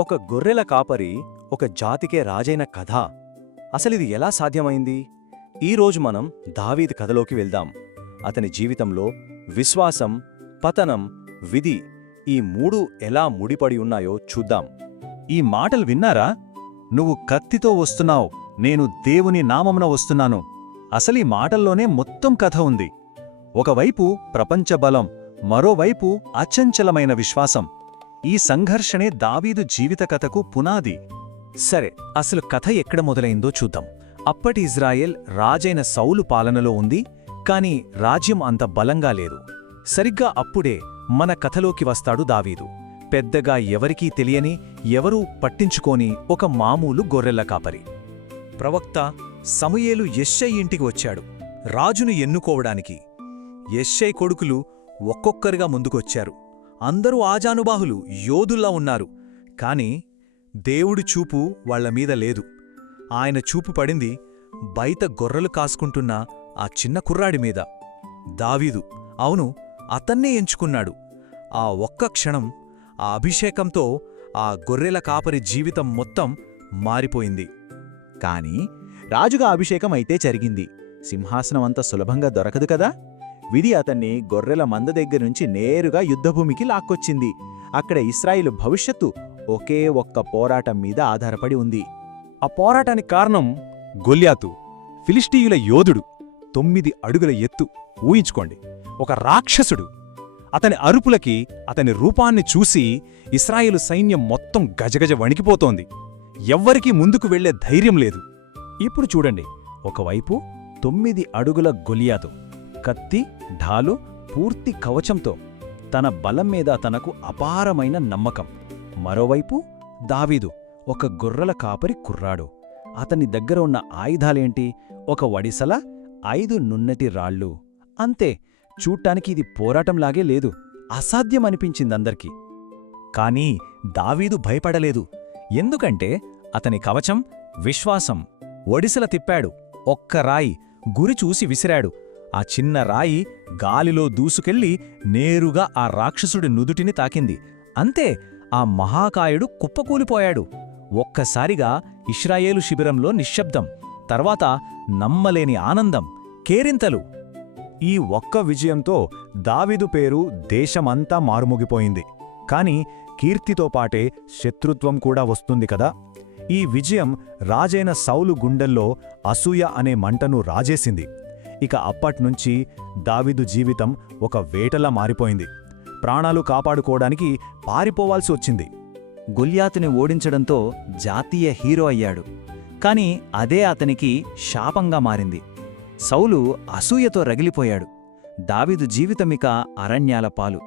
ఒక గొర్రెల కాపరి ఒక జాతికే రాజైన కథ. అసలిది ఎలా సాధ్యమైంది? ఈరోజు మనం దావీదు కథలోకి వెళ్దాం. అతని జీవితంలో విశ్వాసం, పతనం, విధి ఈ మూడు ఎలా ముడిపడి ఉన్నాయో చూద్దాం. ఈ మాటలు విన్నారా? నువ్వు కత్తితో వస్తున్నావు, నేను దేవుని నామమున వస్తున్నాను. అసలీ మాటల్లోనే మొత్తం కథ ఉంది. ఒకవైపు ప్రపంచ బలం, మరోవైపు అచంచలమైన విశ్వాసం. ఈ సంఘర్షణే దావీదు జీవిత కథకు పునాది. సరే, అసలు కథ ఎక్కడ మొదలైందో చూద్దాం. అప్పటి ఇజ్రాయెల్ రాజైన సౌలు పాలనలో ఉంది, కాని రాజ్యం అంత బలంగా లేదు. సరిగ్గా అప్పుడే మన కథలోకి వస్తాడు దావీదు. పెద్దగా ఎవరికీ తెలియని, ఎవరూ పట్టించుకోని ఒక మామూలు గొర్రెల కాపరి. ప్రవక్త సమూయేలు యెష్షై ఇంటికి వచ్చాడు రాజును ఎన్నుకోవడానికి. యెష్షై కొడుకులు ఒక్కొక్కరిగా ముందుకొచ్చారు. అందరూ ఆజానుబాహులు, యోధుల్లా ఉన్నారు. కాని దేవుడి చూపు వాళ్లమీద లేదు. ఆయన చూపు పడింది బయట గొర్రెలు కాసుకుంటున్న ఆ చిన్న కుర్రాడి మీద. దావీదు, అవును, అతన్నే ఎంచుకున్నాడు. ఆ ఒక్క క్షణం, ఆ అభిషేకంతో ఆ గొర్రెల కాపరి జీవితం మొత్తం మారిపోయింది. కాని రాజుగా అభిషేకం అయితే జరిగింది. సింహాసనం అంత సులభంగా దొరకదు కదా. విధి అతన్ని గొర్రెల మంద దగ్గరుంచి నేరుగా యుద్ధభూమికి లాక్కొచ్చింది. అక్కడ ఇశ్రాయేలు భవిష్యత్తు ఒకే ఒక్క పోరాటం మీద ఆధారపడి ఉంది. ఆ పోరాటానికి కారణం గొల్యాతు, ఫిలిష్టీయుల యోధుడు. 9 అడుగుల ఎత్తు. ఊహించుకోండి, ఒక రాక్షసుడు. అతని అరుపులకి, అతని రూపాన్ని చూసి ఇశ్రాయేలు సైన్యం మొత్తం గజగజ వణికిపోతోంది. ఎవ్వరికీ ముందుకు వెళ్లే ధైర్యం లేదు. ఇప్పుడు చూడండి, ఒకవైపు 9 అడుగుల గొలియాతు, కత్తి, ఢాలు, పూర్తి కవచంతో. తన బలం మీద తనకు అపారమైన నమ్మకం. మరోవైపు దావీదు, ఒక గొర్రెల కాపరి కుర్రాడు. అతని దగ్గర ఉన్న ఆయుధాలేంటి? ఒక వడిసల, 5 నున్నటి రాళ్ళు. అంతే. చూడ్డానికి ఇది పోరాటంలాగే లేదు. అసాధ్యమనిపించిందందరికీ. కాని దావీదు భయపడలేదు. ఎందుకంటే అతని కవచం విశ్వాసం. ఒడిసెల తిప్పాడు. ఒక్క రాయి గురి చూసి విసిరాడు. ఆ చిన్న రాయి గాలిలో దూసుకెళ్లి నేరుగా ఆ రాక్షసుడి నుదుటిని తాకింది. అంతే, ఆ మహాకాయుడు కుప్పకూలిపోయాడు. ఒక్కసారిగా ఇశ్రాయేలు శిబిరంలో నిశ్శబ్దం. తర్వాత నమ్మలేని ఆనందం, కేరింతలు. ఈ ఒక్క విజయంతో దావీదు పేరు దేశమంతా మారుమోగిపోయింది. కాని కీర్తితో పాటే శత్రుత్వం కూడా వస్తుంది కదా. ఈ విజయం రాజైన సౌలు గుండెల్లో అసూయ అనే మంటను రాజేసింది. ఇక అప్పట్నుంచి దావీదు జీవితం ఒక వేటలా మారిపోయింది. ప్రాణాలు కాపాడుకోవడానికి పారిపోవాల్సి వచ్చింది. గొల్యాతుని ఓడించడంతో జాతీయ హీరో అయ్యాడు. కాని అదే అతనికి శాపంగా మారింది. సౌలు అసూయతో రగిలిపోయాడు. దావీదు జీవితమిక అరణ్యాల పాలు,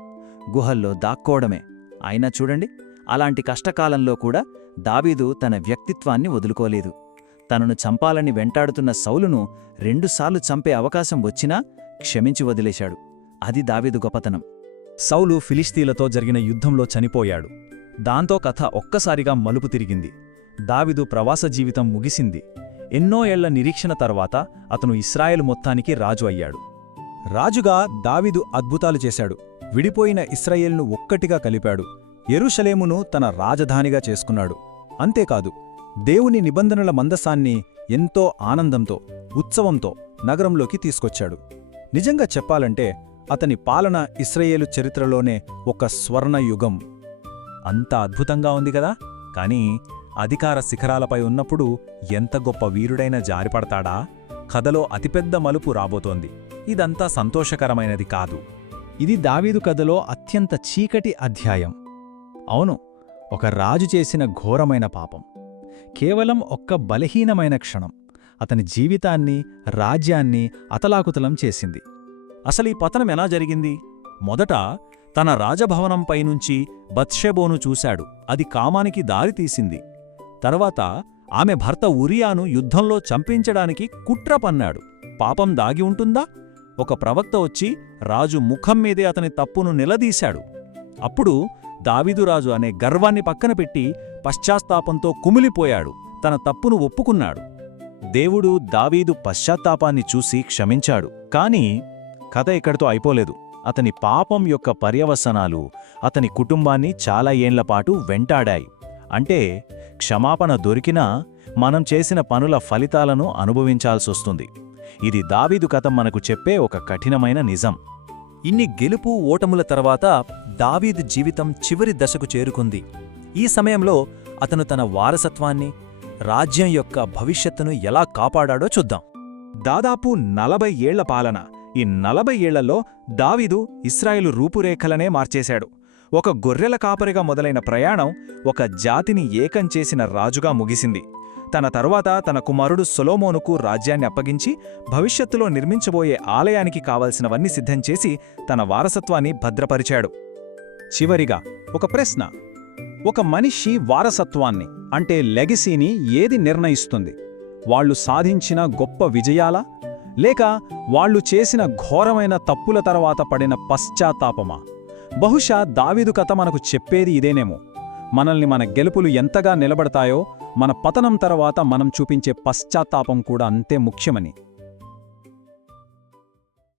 గుహల్లో దాక్కోవడమే. అయినా చూడండి, అలాంటి కష్టకాలంలో కూడా దావీదు తన వ్యక్తిత్వాన్ని వదులుకోలేదు. తనను చంపాలని వెంటాడుతున్న సౌలును 2 సార్లు చంపే అవకాశం వచ్చినా క్షమించి వదిలేశాడు. అది దావీదు గొప్పతనం. సౌలు ఫిలిష్తీలతో జరిగిన యుద్ధంలో చనిపోయాడు. దాంతో కథ ఒక్కసారిగా మలుపు తిరిగింది. దావీదు ప్రవాస జీవితం ముగిసింది. ఎన్నో ఏళ్ల నిరీక్షణ తర్వాత అతను ఇశ్రాయేలు మొత్తానికి రాజు అయ్యాడు. రాజుగా దావీదు అద్భుతాలు చేశాడు. విడిపోయిన ఇశ్రాయేలును ఒక్కటిగా కలిపాడు. యెరూషలేమును తన రాజధానిగా చేసుకున్నాడు. అంతేకాదు, దేవుని నిబంధనల మందసాన్ని ఎంతో ఆనందంతో, ఉత్సవంతో నగరంలోకి తీసుకొచ్చాడు. నిజంగా చెప్పాలంటే అతని పాలన ఇశ్రాయేలు చరిత్రలోనే ఒక స్వర్ణయుగం. అంత అద్భుతంగా ఉంది కదా. కానీ అధికార శిఖరాలపై ఉన్నప్పుడు ఎంత గొప్ప వీరుడైనా జారిపడతాడా? కథలో అతిపెద్ద మలుపు రాబోతోంది. ఇదంతా సంతోషకరమైనది కాదు. ఇది దావీదు కథలో అత్యంత చీకటి అధ్యాయం. అవును, ఒక రాజు చేసిన ఘోరమైన పాపం. కేవలం ఒక్క బలహీనమైన క్షణం అతని జీవితాన్ని, రాజ్యాన్ని అతలాకుతలం చేసింది. అసలీ పతనం ఎలా జరిగింది? మొదట తన రాజభవనంపైనుంచి బత్షెబోను చూశాడు. అది కామానికి దారితీసింది. తర్వాత ఆమె భర్త ఉరియాను యుద్ధంలో చంపించడానికి కుట్ర పన్నాడు. పాపం దాగి ఉంటుందా? ఒక ప్రవక్త వచ్చి రాజు ముఖం మీదే అతని తప్పును నిలదీశాడు. అప్పుడు దావీదురాజు అనే గర్వాన్ని పక్కన పెట్టి పశ్చాత్తాపంతో కుమిలిపోయాడు. తన తప్పును ఒప్పుకున్నాడు. దేవుడు దావీదు పశ్చాత్తాపాన్ని చూసి క్షమించాడు. కాని కథ ఇక్కడితో అయిపోలేదు. అతని పాపం యొక్క పర్యవసనాలు అతని కుటుంబాన్ని చాలా ఏండ్లపాటు వెంటాడాయి. అంటే క్షమాపణ దొరికినా మనం చేసిన పనుల ఫలితాలను అనుభవించాల్సొస్తుంది. ఇది దావీదు కథ మనకు చెప్పే ఒక కఠినమైన నిజం. ఇన్ని గెలుపు ఓటముల తర్వాత దావీదు జీవితం చివరి దశకు చేరుకుంది. ఈ సమయంలో అతను తన వారసత్వాన్ని, రాజ్యం యొక్క భవిష్యత్తును ఎలా కాపాడాడో చూద్దాం. దాదాపు 40 ఏళ్ల పాలన. ఈ 40 ఏళ్లలో దావీదు ఇశ్రాయేలు రూపురేఖలనే మార్చేశాడు. ఒక గొర్రెల కాపరిగా మొదలైన ప్రయాణం ఒక జాతిని ఏకం చేసిన రాజుగా ముగిసింది. తన తరువాత తన కుమారుడు సొలొమోనుకు రాజ్యాన్ని అప్పగించి భవిష్యత్తులో నిర్మించబోయే ఆలయానికి కావలసినవన్నీ సిద్ధం చేసి తన వారసత్వాన్ని భద్రపరిచాడు. చివరిగా ఒక ప్రశ్న: ఒక మనిషి వారసత్వాన్ని అంటే లెగసీని ఏది నిర్ణయిస్తుంది? వాళ్ళు సాధించిన గొప్ప విజయాలా, లేక వాళ్ళు చేసిన ఘోరమైన తప్పుల తర్వాత పడిన పశ్చాత్తాపమా? బహుశా దావీదు కథ మనకు చెప్పేది ఇదేనేమో. మనల్ని మన గెలుపులు ఎంతగా నిలబడతాయో మన పతనం తర్వాత మనం చూపించే పశ్చాత్తాపం కూడా అంతే ముఖ్యమని.